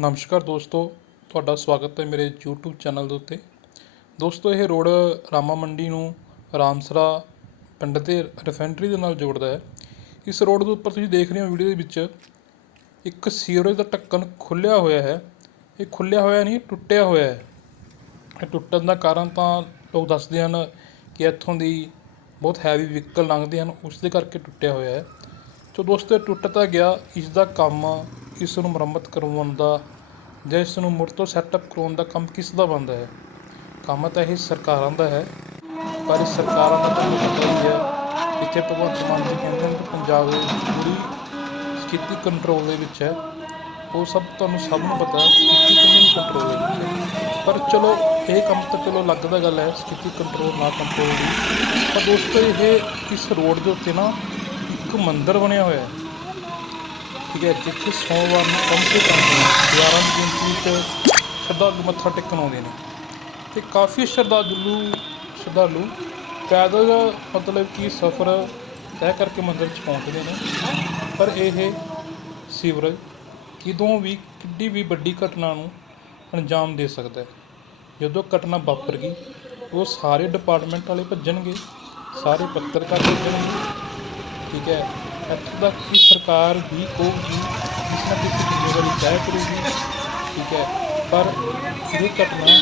ਨਮਸਕਾਰ ਦੋਸਤੋ, ਤੁਹਾਡਾ ਸਵਾਗਤ ਹੈ ਮੇਰੇ YouTube ਚੈਨਲ ਦੇ ਉੱਤੇ। ਦੋਸਤੋ, ਇਹ ਰੋਡ ਰਾਮਾ ਮੰਡੀ ਨੂੰ ਰਾਮਸਰਾ ਪਿੰਡ ਦੇ ਰਿਫਾਈਨਰੀ ਦੇ ਨਾਲ ਜੋੜਦਾ ਹੈ। ਇਸ ਰੋਡ ਦੇ ਉੱਪਰ ਤੁਸੀਂ ਦੇਖ ਰਹੇ ਹੋ ਵੀਡੀਓ ਦੇ ਵਿੱਚ ਇੱਕ ਸੀਵਰੇਜ ਦਾ ਢੱਕਣ ਖੁੱਲਿਆ ਹੋਇਆ ਹੈ। ਇਹ ਖੁੱਲਿਆ ਹੋਇਆ ਨਹੀਂ ਟੁੱਟਿਆ ਹੋਇਆ ਹੈ। ਇਹ ਟੁੱਟਣ ਦਾ ਕਾਰਨ ਤਾਂ ਲੋਕ ਦੱਸਦੇ ਹਨ ਕਿ ਇੱਥੋਂ ਦੀ ਬਹੁਤ ਹੈਵੀ ਵਹੀਕਲ ਲੰਘਦੇ ਹਨ ਉਸ ਦੇ ਕਰਕੇ ਟੁੱਟਿਆ ਹੋਇਆ ਹੈ। ਸੋ ਦੋਸਤੋ, ਇਹ ਟੁੱਟ ਤਾਂ ਗਿਆ ਇਸ ਦਾ ਕੰਮ ਇਸ ਨੂੰ ਮੁਰੰਮਤ ਕਰਵਾਉਣ ਦਾ ਜਾਂ ਇਸ ਨੂੰ ਮੁੜ ਤੋਂ ਸੈਟਅਪ ਕਰਵਾਉਣ ਦਾ ਕੰਮ ਕਿਸ ਦਾ ਬਣਦਾ ਹੈ? ਕੰਮ ਤਾਂ ਇਹ ਸਰਕਾਰਾਂ ਦਾ ਹੈ, ਪਰ ਇਹ ਸਰਕਾਰਾਂ ਦਾ ਤੁਹਾਨੂੰ ਪਤਾ ਹੈ ਇੱਥੇ ਭਗਵੰਤ ਮਾਨ ਜੀ ਕਹਿੰਦੇ ਹਨ ਕਿ ਪੰਜਾਬ ਦੇ ਪੂਰੀ ਸਥਿਤੀ ਕੰਟਰੋਲ ਦੇ ਵਿੱਚ ਹੈ। ਉਹ ਸਭ ਤੁਹਾਨੂੰ ਸਭ ਨੂੰ ਪਤਾ ਸਥਿਤੀ ਕਿੰਨੀ ਕੰਟਰੋਲ ਦੇ ਵਿੱਚ ਹੈ। ਪਰ ਚਲੋ, ਇਹ ਕੰਮ ਤਾਂ ਚਲੋ ਅਲੱਗ ਦਾ ਗੱਲ ਹੈ, ਸਥਿਤੀ ਕੰਟਰੋਲ ਨਾ ਕੰਟਰੋਲ ਦੀ। ਪਰ ਦੋਸਤੋ, ਇਹ ਇਸ ਰੋਡ ਦੇ ਉੱਤੇ ਨਾ ਇੱਕ ਮੰਦਿਰ ਬਣਿਆ ਹੋਇਆ ਹੈ। ਠੀਕ ਹੈ ਜਿੱਥੇ ਸੋਮਵਾਰ ਨੂੰ ਕਮ ਸੇ ਕਮ ਹਜ਼ਾਰਾਂ ਦੀ ਗਿਣਤੀ ਵਿੱਚ ਸ਼ਰਧਾਲੂ ਮੱਥਾ ਟੇਕਣ ਆਉਂਦੇ ਨੇ। ਅਤੇ ਕਾਫੀ ਸ਼ਰਧਾਲੂ ਸ਼ਰਧਾਲੂ ਪੈਦਲ ਮਤਲਬ ਕਿ ਸਫ਼ਰ ਤੈਅ ਕਰਕੇ ਮੰਦਰ 'ਚ ਪਹੁੰਚਦੇ ਨੇ। ਪਰ ਇਹ ਸੀਵਰੇਜ ਕਿਦੋਂ ਵੀ ਕਿੱਡੀ ਵੀ ਵੱਡੀ ਘਟਨਾ ਨੂੰ ਅੰਜਾਮ ਦੇ ਸਕਦਾ ਹੈ। ਜਦੋਂ ਘਟਨਾ ਵਾਪਰ ਗਈ, ਉਹ ਸਾਰੇ ਡਿਪਾਰਟਮੈਂਟ ਵਾਲੇ ਭੱਜਣਗੇ, ਸਾਰੇ ਪੱਤਰਕਾਰ ਭੱਜਣਗੇ, ਠੀਕ ਹੈ। ਇੱਥੋਂ ਤੱਕ ਕਿ ਸਰਕਾਰ ਵੀ ਕਹੂਗੀ ਕਿਸ ਨਾ ਕਿਸੇ ਜ਼ਿੰਮੇਵਾਰੀ ਤੈਅ ਕਰੂਗੀ, ਠੀਕ ਹੈ, ਪਰ ਇਹ ਘਟਨਾ